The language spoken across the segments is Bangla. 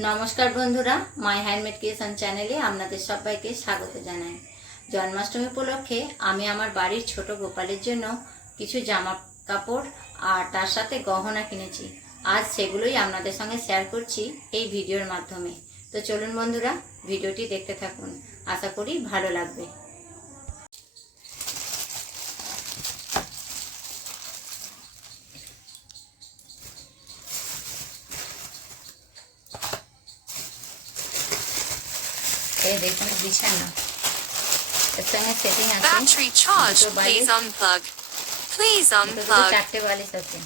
নমস্কার বন্ধুরা মাই হ্যান্ডমেড ক্রিয়েশন চ্যানেলে আপনাদের সবাইকে স্বাগত জানাই। জন্মাষ্টমী উপলক্ষে আমি আমার বাড়ির ছোট গোপালের জন্য কিছু জামা কাপড় আর তার সাথে গহনা কিনেছি। আজ সেগুলোই আপনাদের সঙ্গে শেয়ার করছি এই ভিডিওর মাধ্যমে। তো চলুন বন্ধুরা, ভিডিওটি দেখতে থাকুন। আশা করি ভালো লাগবে। এই দেখুন বিছানা। এর সঙ্গে সেটিং আছে Please unplug. Please দুটো দুটো unplug. চারটে বালিশ আছে।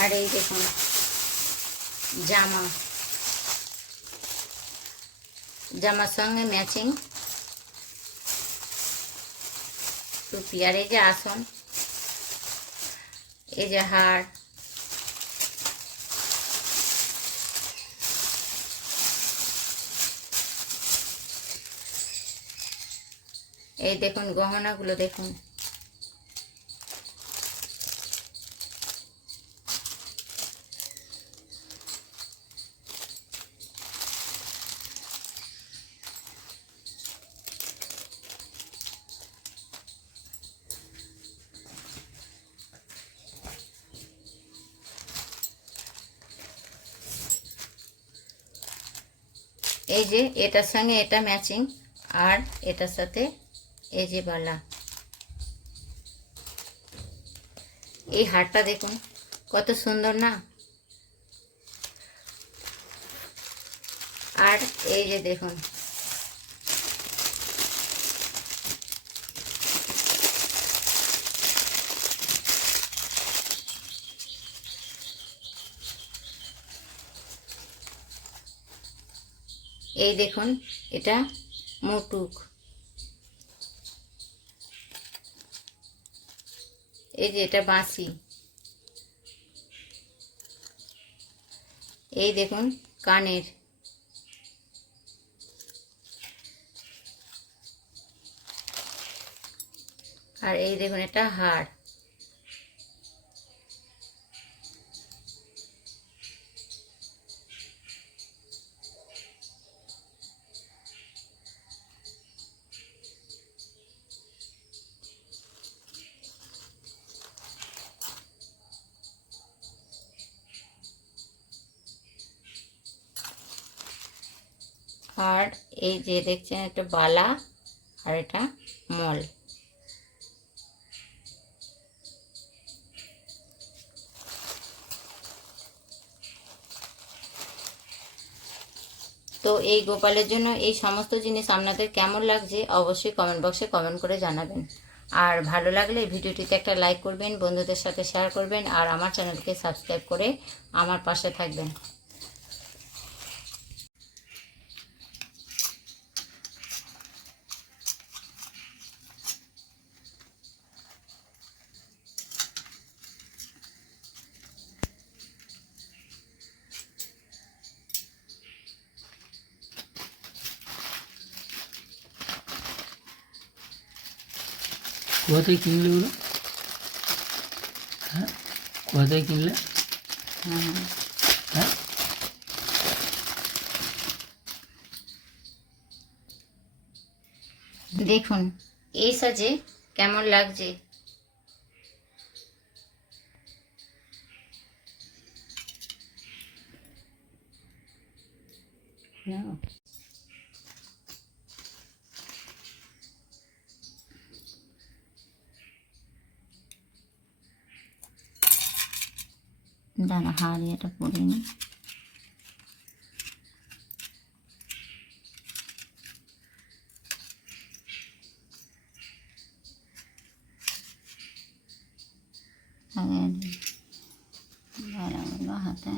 আর এই দেখুন জামা। জামার সঙ্গে ম্যাচিং টুপি আর এই যে আসন এই যে হার। এই দেখুন গহনাগুলো দেখুন। এই যে এটার সঙ্গে এটা ম্যাচিং আর এটার সাথে এই যে বালা। এই হারটা দেখুন, কত সুন্দর না? আর এই যে দেখুন, এই দেখুন, এটা মুটুক। এই যে এটা বাঁশি। এই দেখুন কানের। আর এই দেখুন এটা হাড় আর এই যে দেখছেন একটা বালা আর এটা মল। তো এই গোপালের জন্য এই সমস্ত জিনিস আপনাদের কেমন লাগছে অবশ্যই কমেন্ট বক্সে কমেন্ট করে জানাবেন। আর ভালো লাগলে ভিডিওটিতে একটা লাইক করবেন, বন্ধুদের সাথে শেয়ার করবেন, আর আমার চ্যানেলকে সাবস্ক্রাইব করে আমার পাশে থাকবেন। কোথায় কিনলে ওগুলো হ্যাঁ? কোথায় কিনলে? হুম হ্যাঁ? দেখুন এই সাজে কেমন লাগছে? নাও। দাঁড়া হাড়িয়াটা পরে নি আগে বেড়াগুলো হাতে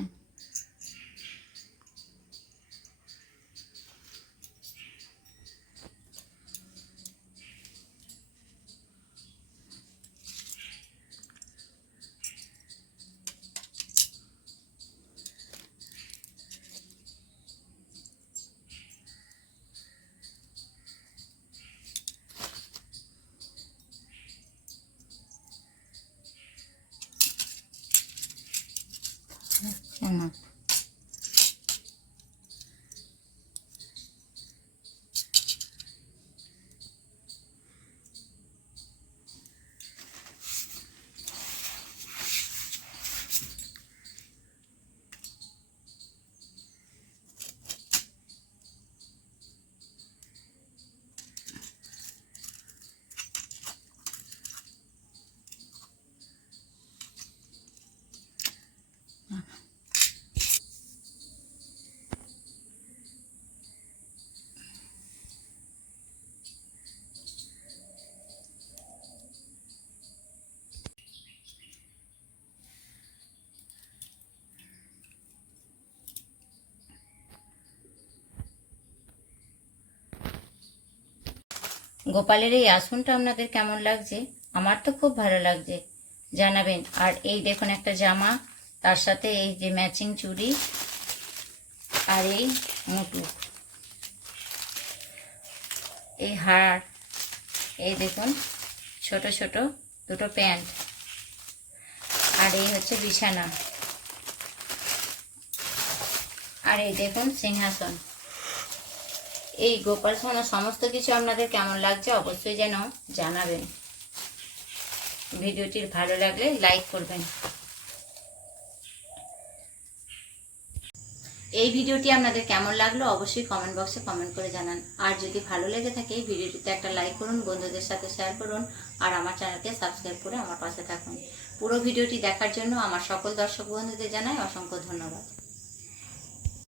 গোপালের এই আসনটা আপনাদের কেমন লাগছে? আমার তো খুব ভালো লাগছে। জানাবেন। আর এই দেখুন একটা জামা, তার সাথে এই যে ম্যাচিং চুড়ি আর এই মুটু এই হার, এই দেখুন, ছোট ছোট দুটো প্যান্ট। আর এই হচ্ছে বিছানা। আর এই দেখুন সিংহাসন। এই গোপাল সোনা সমস্ত কিছু আপনাদের কেমন লাগছে অবশ্যই যেন জানাবেন। ভিডিওটির ভালো লাগলে লাইক করবেন। এই ভিডিওটি আপনাদের কেমন লাগল অবশ্যই কমেন্ট বক্সে কমেন্ট করে জানান। আর যদি ভালো লেগে থাকে ভিডিওটিতে একটা লাইক করুন, বন্ধুদের সাথে শেয়ার করুন, আর আমার চ্যানেলকে সাবস্ক্রাইব করে আমার পাশে থাকুন। পুরো ভিডিওটি দেখার জন্য আমার সকল দর্শক বন্ধুদের জানাই অসংখ্য ধন্যবাদ।